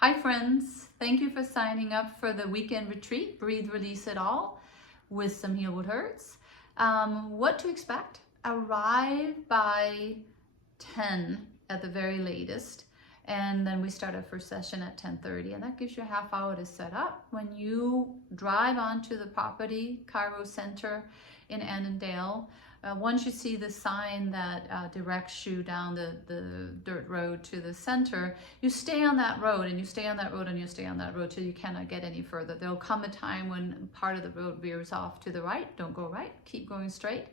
Hi friends, thank you for signing up for the weekend retreat, Breathe, Release It All with some 𝐸 Hertz. What to expect? Arrive by 10 at the very latest, and then we start our first session at 10:30, and that gives you a half hour to set up. When you drive onto the property, Chi Rho Center in Annandale, once you see the sign that directs you down the dirt road to the center, you stay on that road and you stay on that road and you stay on that road till you cannot get any further. There'll come a time when part of the road veers off to the right. Don't go right, keep going straight.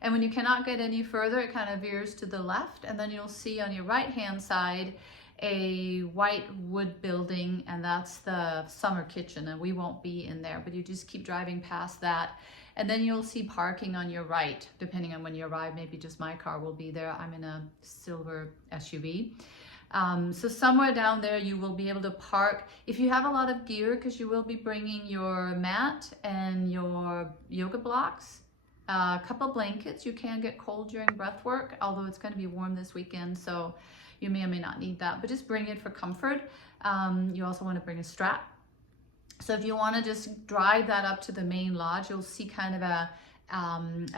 And when you cannot get any further, it kind of veers to the left, and then you'll see on your right hand side a white wood building, and that's the summer kitchen, and we won't be in there, but you just keep driving past that. And then you'll see parking on your right, depending on when you arrive. Maybe just my car will be there. I'm in a silver SUV. So somewhere down there you will be able to park. If you have a lot of gear, because you will be bringing your mat and your yoga blocks, a couple blankets. You can get cold during breath work, although it's going to be warm this weekend, so you may or may not need that, but just bring it for comfort. You also want to bring a strap. So if you want to just drive that up to the main lodge, you'll see kind of a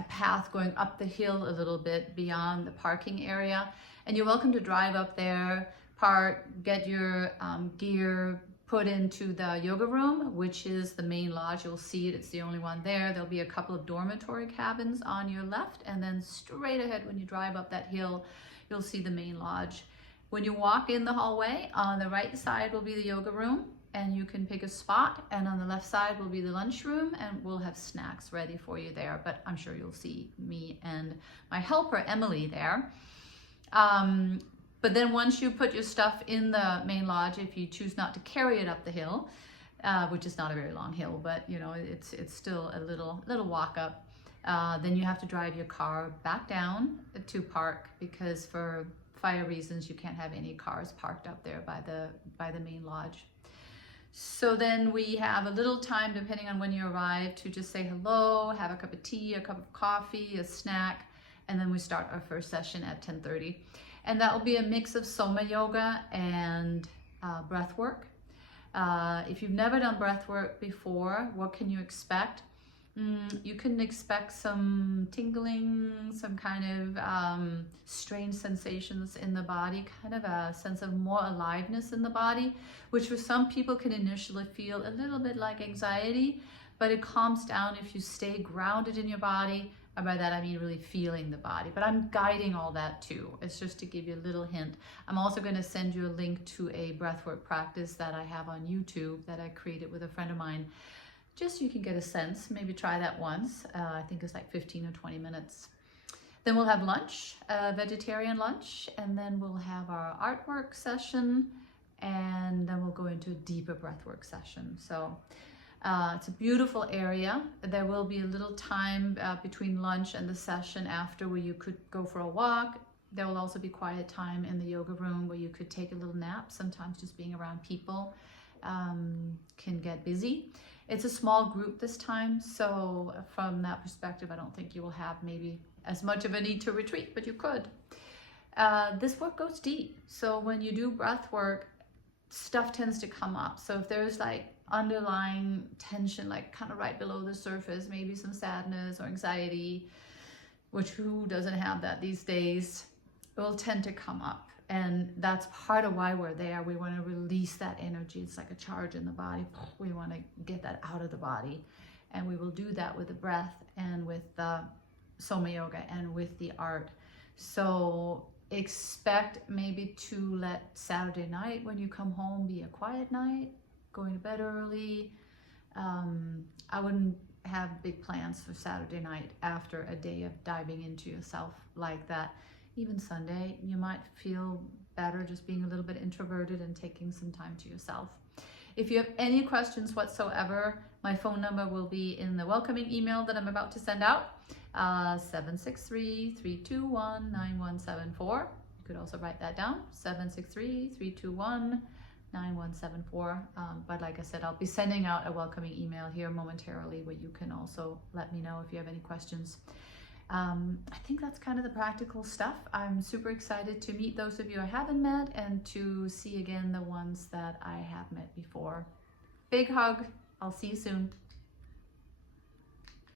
path going up the hill a little bit beyond the parking area. And you're welcome to drive up there, park, get your gear, put into the yoga room, which is the main lodge. You'll see it, it's the only one there. There'll be a couple of dormitory cabins on your left, and then straight ahead when you drive up that hill, you'll see the main lodge. When you walk in the hallway, on the right side will be the yoga room, and you can pick a spot, and on the left side will be the lunchroom, and we'll have snacks ready for you there, but I'm sure you'll see me and my helper Emily there. But then once you put your stuff in the main lodge, if you choose not to carry it up the hill, which is not a very long hill, but you know, it's still a little walk up, then you have to drive your car back down to park, because for fire reasons you can't have any cars parked up there by the main lodge. So then we have a little time, depending on when you arrive, to just say hello, have a cup of tea, a cup of coffee, a snack, and then we start our first session at 10:30. And that will be a mix of Soma yoga and breath work. If you've never done breath work before, what can you expect? You can expect some tingling, some kind of strange sensations in the body, kind of a sense of more aliveness in the body, which for some people can initially feel a little bit like anxiety, but it calms down if you stay grounded in your body. And by that I mean really feeling the body, but I'm guiding all that too. It's just to give you a little hint. I'm also going to send you a link to a breathwork practice that I have on YouTube that I created with a friend of mine, just so you can get a sense. Maybe try that once. I think it's like 15 or 20 minutes. Then we'll have lunch, vegetarian lunch, and then we'll have our artwork session, and then we'll go into a deeper breathwork session. So it's a beautiful area. There will be a little time between lunch and the session after where you could go for a walk. There will also be quiet time in the yoga room where you could take a little nap. Sometimes just being around people can get busy. It's a small group this time, so from that perspective, I don't think you will have maybe as much of a need to retreat, but you could. This work goes deep. So when you do breath work, stuff tends to come up. So if there's like underlying tension, like kind of right below the surface, maybe some sadness or anxiety, which who doesn't have that these days, it will tend to come up. And that's part of why we're there. We want to release that energy. It's like a charge in the body. We want to get that out of the body. And we will do that with the breath and with the Soma yoga and with the art. So expect maybe to let Saturday night when you come home be a quiet night, going to bed early. I wouldn't have big plans for Saturday night after a day of diving into yourself like that. Even Sunday, you might feel better just being a little bit introverted and taking some time to yourself. If you have any questions whatsoever, my phone number will be in the welcoming email that I'm about to send out, 763-321-9174. You could also write that down, 763-321-9174. But like I said, I'll be sending out a welcoming email here momentarily where you can also let me know if you have any questions. I think that's kind of the practical stuff. I'm super excited to meet those of you I haven't met and to see again the ones that I have met before. Big hug. I'll see you soon.